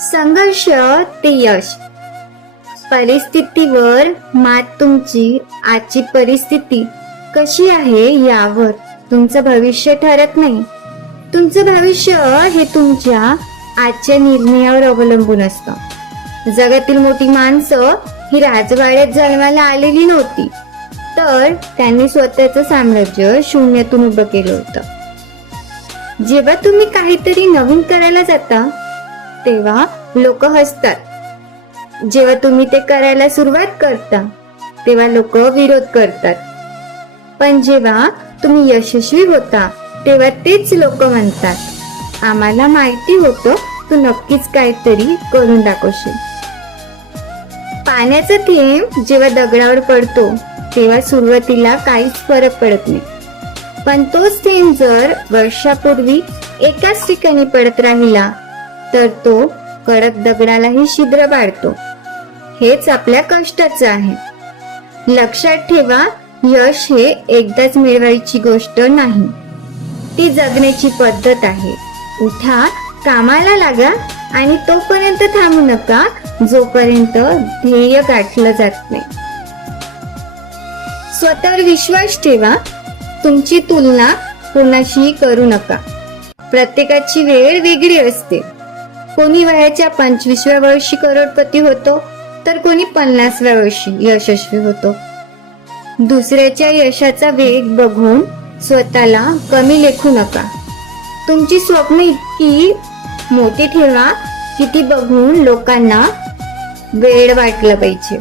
संघर्ष ते यश. परिस्थितीवर मात. तुमची आजची परिस्थिती कशी आहे यावर तुमचं भविष्य ठरत नाही. तुमचं भविष्य हे तुमच्या आजच्या निर्णयावर अवलंबून असतं. जगातील मोठी माणसं ही राजवाड्यात जन्माला आलेली नव्हती, तर त्यांनी स्वतःचं साम्राज्य शून्यातून उभं केलं होतं. जेव्हा तुम्ही काहीतरी नवीन करायला जाता तेव्हा लोक हसतात. जेव्हा तुम्ही ते करायला सुरुवात करता तेव्हा लोक विरोध करतात. पण जेव्हा तुम्ही यशस्वी होता तेव्हा तेच लोक म्हणतात, आम्हाला माहिती होतं तू नक्कीच काहीतरी करून दाखवशील. पाण्याचा थेंब जेव्हा दगडावर पडतो तेव्हा सुरुवातीला काहीच फरक पडत नाही, पण तोच थेंब जर वर्षापूर्वी एकाच ठिकाणी पडत राहिला तर तो कडक दगडालाही छिद्र पाडतो. हेच आपल्या कष्टाचं आहे. लक्षात ठेवा, यश हे एकदाच मिळवायची गोष्ट नाही, ती जगण्याची पद्धत आहे. उठा, कामाला लागा आणि तोपर्यंत थांबू नका जोपर्यंत ध्येय गाठलं जात नाही. स्वतःवर विश्वास ठेवा. तुमची तुलना कोणाशीही करू नका. प्रत्येकाची वेळ वेगळी असते. कोणी वयाच्या 25व्या वर्षी करोडपती होतो तर कोणी 50व्या वर्षी यशस्वी होतो. दुसऱ्याच्या यशाचा वेग बघून स्वतःला कमी लेखू नका. तुमची स्वप्न इतकी मोठी ठेवा की ती बघून लोकांना वेड वाटलं पाहिजे.